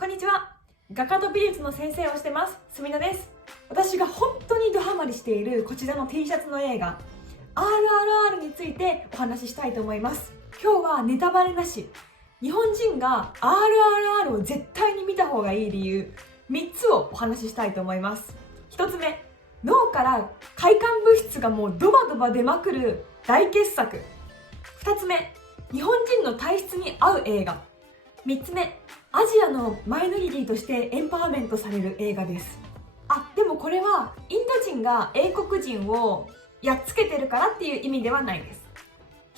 こんにちは。画家と美術の先生をしてますすみなです。私が本当にドハマりしているこちらの T シャツの映画 RRR についてお話ししたいと思います。今日はネタバレなし、日本人が RRR を絶対に見た方がいい理由3つをお話ししたいと思います。1つ目、脳から快感物質がもうドバドバ出まくる大傑作。2つ目、日本人の体質に合う映画。3つ目、アジアのマイノリティとしてエンパワーメントされる映画です。でもこれはインド人が英国人をやっつけてるからっていう意味ではないです。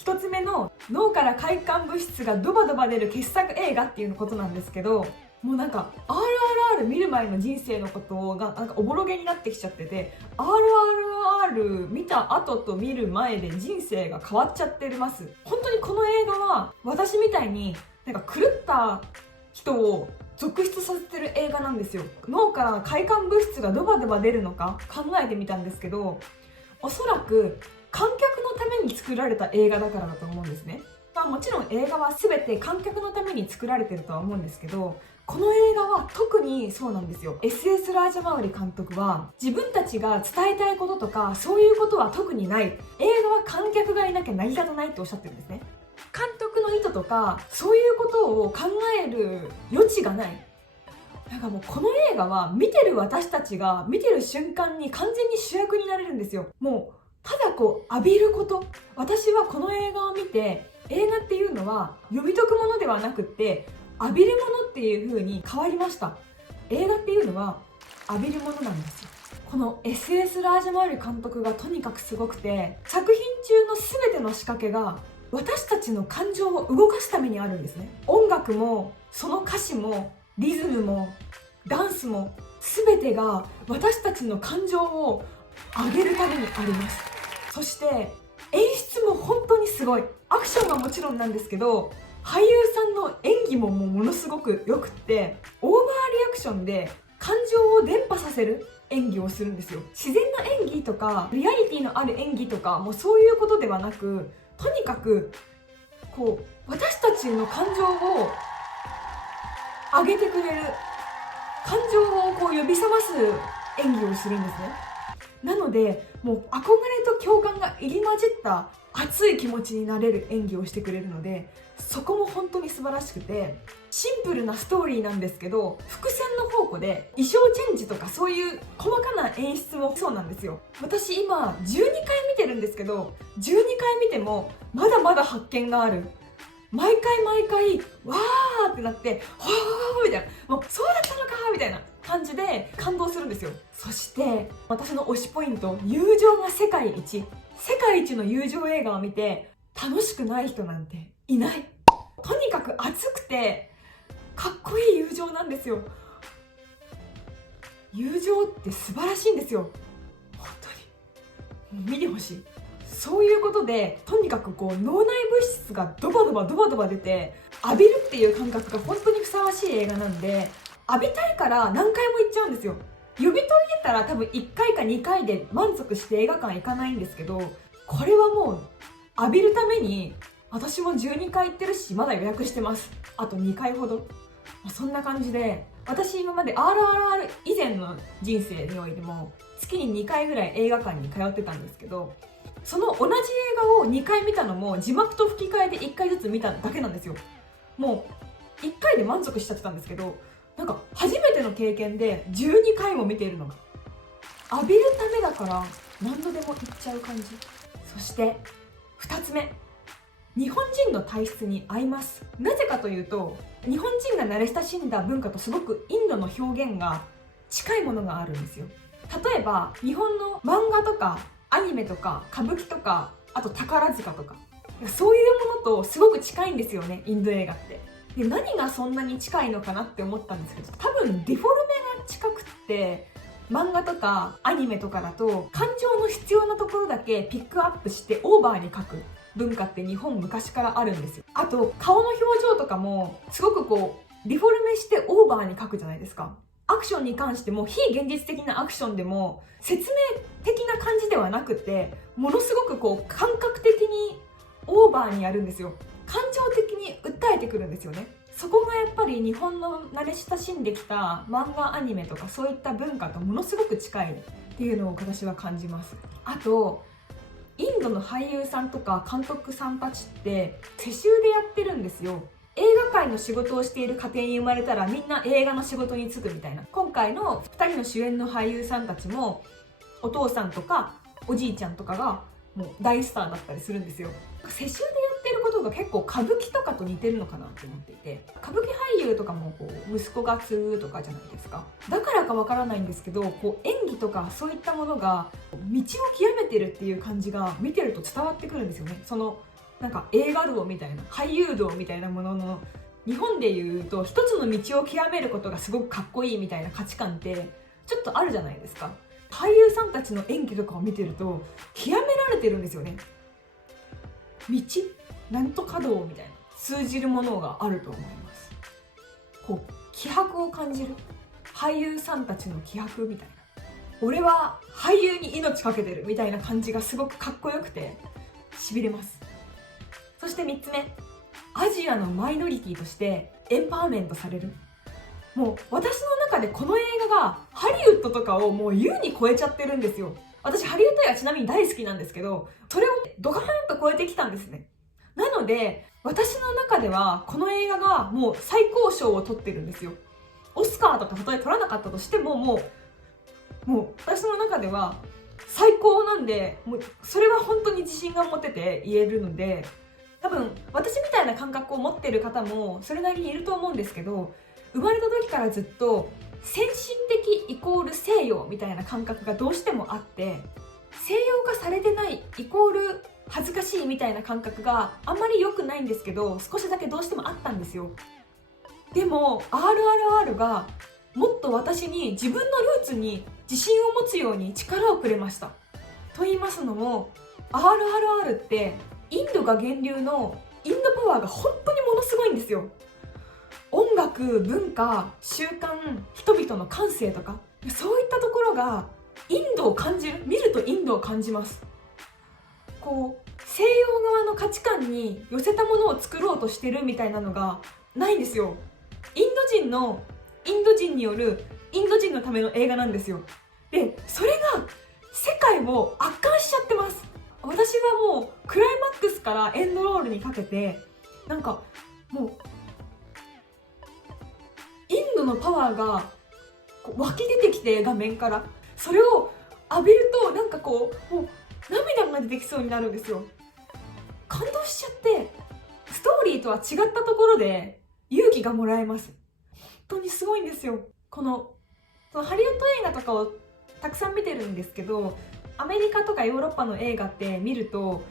1つ目の脳から快感物質がドバドバ出る傑作映画っていうことなんですけど、もうなんか RRR 見る前の人生のことがなんかおぼろげになってきちゃってて、 RRR 見た後と見る前で人生が変わっちゃってます。本当にこの映画は私みたいになんか狂った人を続出させてる映画なんですよ。脳から快感物質がドバドバ出るのか考えてみたんですけど、おそらく観客のために作られた映画だからだと思うんですね。もちろん映画は全て観客のために作られてるとは思うんですけど、この映画は特にそうなんですよ。 SS ラージャマウリ監督は自分たちが伝えたいこととかそういうことは特にない、映画は観客がいなきゃ成り立たないっておっしゃってるんですね。監督の意図とかそういうことを考える余地がない。なんかもうこの映画は見てる私たちが見てる瞬間に完全に主役になれるんですよ。もうただ浴びること。私はこの映画を見て、映画っていうのは読み解くものではなくって浴びるものっていう風に変わりました。映画っていうのは浴びるものなんですよ。この SS ラージャマウリ監督がとにかくすごくて、作品中の全ての仕掛けが私たちの感情を動かすためにあるんですね。音楽もその歌詞もリズムもダンスも全てが私たちの感情を上げるためにあります。そして演出も本当にすごい。アクションはもちろんなんですけど、俳優さんの演技もものすごくよくって、オーバーリアクションで感情を伝播させる演技をするんですよ。自然な演技とかリアリティのある演技とかもうそういうことではなく、とにかく私たちの感情を上げてくれる、感情を呼び覚ます演技をするんですね。なのでもう憧れと共感が入り混じった熱い気持ちになれる演技をしてくれるので、そこも本当に素晴らしくて、シンプルなストーリーなんですけど伏線の宝庫で衣装チェンジとかそういう細かな演出もそうなんですよ。私今12回見てるんですけど、12回見てもまだまだ発見がある。毎回わーってなって、ほーみたいな、もうそうだったのかみたいな感じで感動するんですよ。そして私の推しポイント、友情が世界一の友情映画を見て楽しくない人なんていない。とにかく熱くてかっこいい友情なんですよ。友情って素晴らしいんですよ。本当に見てほしい。そういうことでとにかく脳内物質がドバドバ出て浴びるっていう感覚が本当にふさわしい映画なんで、浴びたいから何回も行っちゃうんですよ。呼び取り得たら多分1回か2回で満足して映画館行かないんですけど、これはもう浴びるために私も12回行ってるし、まだ予約してます。あと2回ほど。そんな感じで、私今まで RRR 以前の人生においても月に2回ぐらい映画館に通ってたんですけど、その同じ映画を2回見たのも字幕と吹き替えで1回ずつ見ただけなんですよ。もう1回で満足しちゃってたんですけど、なんか初めての経験で12回も見ているのが浴びるためだから何度でも行っちゃう感じ。そして2つ目、日本人の体質に合います。なぜかというと、日本人が慣れ親しんだ文化とすごくインドの表現が近いものがあるんですよ。例えば日本の漫画とかアニメとか歌舞伎とか、あと宝塚とか、そういうものとすごく近いんですよね、インド映画って。で、何がそんなに近いのかなって思ったんですけど、多分デフォルメが近くって、漫画とかアニメとかだと感情の必要なところだけピックアップしてオーバーに描く文化って日本昔からあるんですよ。あと顔の表情とかもすごくデフォルメしてオーバーに描くじゃないですか。アクションに関しても非現実的なアクションでも説明的な感じではなくて、ものすごく感覚的にオーバーにやるんですよ。感情的に訴えてくるんですよね。そこがやっぱり日本の慣れ親しんできた漫画アニメとかそういった文化とものすごく近いっていうのを私は感じます。あとインドの俳優さんとか監督さんたちって世襲でやってるんですよ。映画界の仕事をしている家庭に生まれたらみんな映画の仕事に就くみたいな。今回の2人の主演の俳優さんたちもお父さんとかおじいちゃんとかがもう大スターだったりするんですよ。世襲でやってることが結構歌舞伎とかと似てるのかなって思っていて、歌舞伎俳優とかもこう息子が継ぐとかじゃないですか。だからかわからないんですけど、こう演技とかそういったものが道を極めてるっていう感じが見てると伝わってくるんですよね。そのなんか映画道みたいな俳優道みたいなものの、日本でいうと一つの道を極めることがすごくかっこいいみたいな価値観ってちょっとあるじゃないですか。俳優さんたちの演技とかを見てると極められてるんですよね。道なんとか道みたいな通じるものがあると思います。こう気迫を感じる俳優さんたちの気迫みたいな、俺は俳優に命かけてるみたいな感じがすごくかっこよくてしびれます。そして3つ目、アジアのマイノリティとしてエンパワーメントされる。もう私の中でこの映画がハリウッドとかをもう優に超えちゃってるんですよ。私ハリウッド映画ちなみに大好きなんですけど、それをドカーンと超えてきたんですね。なので私の中ではこの映画がもう最高賞を取ってるんですよ。オスカーとかたとえ取らなかったとしてももう私の中では最高なんで、もうそれは本当に自信が持てて言えるので、多分私みたいな感覚を持ってる方もそれなりにいると思うんですけど、生まれた時からずっと先進的イコール西洋みたいな感覚がどうしてもあって、西洋化されてないイコール恥ずかしいみたいな感覚があんまり良くないんですけど、少しだけどうしてもあったんですよ。でも RRR がもっと私に自分のルーツに自信を持つように力をくれました。と言いますのも RRR ってインドが源流のインドパワーが本当にものすごいんですよ。音楽、文化、習慣、人々の感性とかそういったところがインドを感じる。見るとインドを感じます。こう西洋側の価値観に寄せたものを作ろうとしてるみたいなのがないんですよ。インド人によるインド人のための映画なんですよ。でそれが世界を圧巻しちゃってます。私はもうクライマックスからエンドロールにかけてなんかもうインドのパワーが湧き出てきて、画面からそれを浴びるとなんかこうもう涙が出てきそうになるんですよ。感動しちゃって、ストーリーとは違ったところで勇気がもらえます。本当にすごいんですよ。そのハリウッド映画とかをたくさん見てるんですけど、アメリカとかヨーロッパの映画って見ると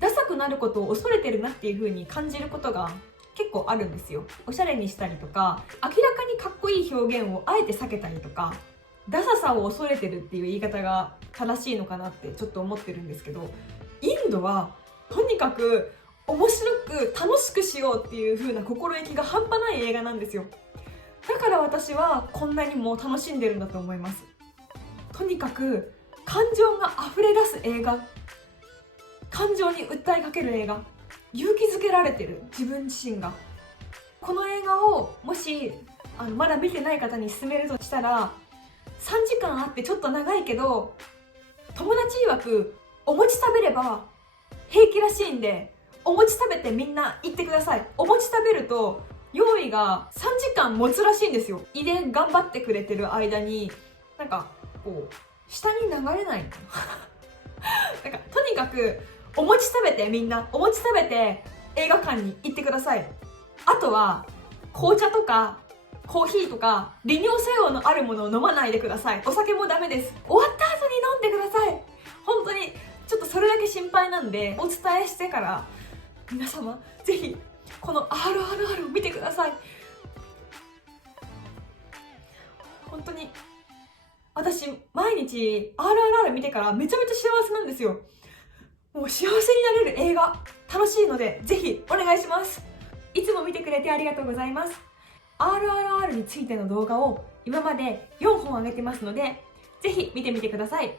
ダサくなることを恐れてるなっていう風に感じることが結構あるんですよ。おしゃれにしたりとか、明らかにかっこいい表現をあえて避けたりとか、ダサさを恐れてるっていう言い方が正しいのかなってちょっと思ってるんですけど、インドはとにかく面白く楽しくしようっていう風な心意気が半端ない映画なんですよ。だから私はこんなにも楽しんでるんだと思います。とにかく感情が溢れ出す映画、感情に訴えかける映画、勇気づけられてる自分自身が。この映画をもしまだ見てない方に勧めるとしたら、3時間あってちょっと長いけど友達曰くお餅食べれば平気らしいんで、お餅食べてみんな行ってください。お餅食べると用意が3時間持つらしいんですよ。胃で頑張ってくれてる間になんかこう下に流れないなんかとにかくお餅食べて、みんなお餅食べて映画館に行ってください。あとは紅茶とかコーヒーとか利尿作用のあるものを飲まないでください。お酒もダメです。終わった後に飲んでください。本当にちょっとそれだけ心配なんでお伝えしてから、皆様ぜひこの RRR を見てください。本当に私毎日 RRR 見てからめちゃめちゃ幸せなんですよ。もう幸せになれる映画楽しいのでぜひお願いします。いつも見てくれてありがとうございます。 RRR についての動画を今まで4本上げてますのでぜひ見てみてください。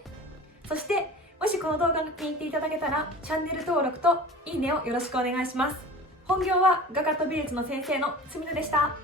そしてもしこの動画が気に入っていただけたらチャンネル登録といいねをよろしくお願いします。本業は画家と美術の先生のすみのでした。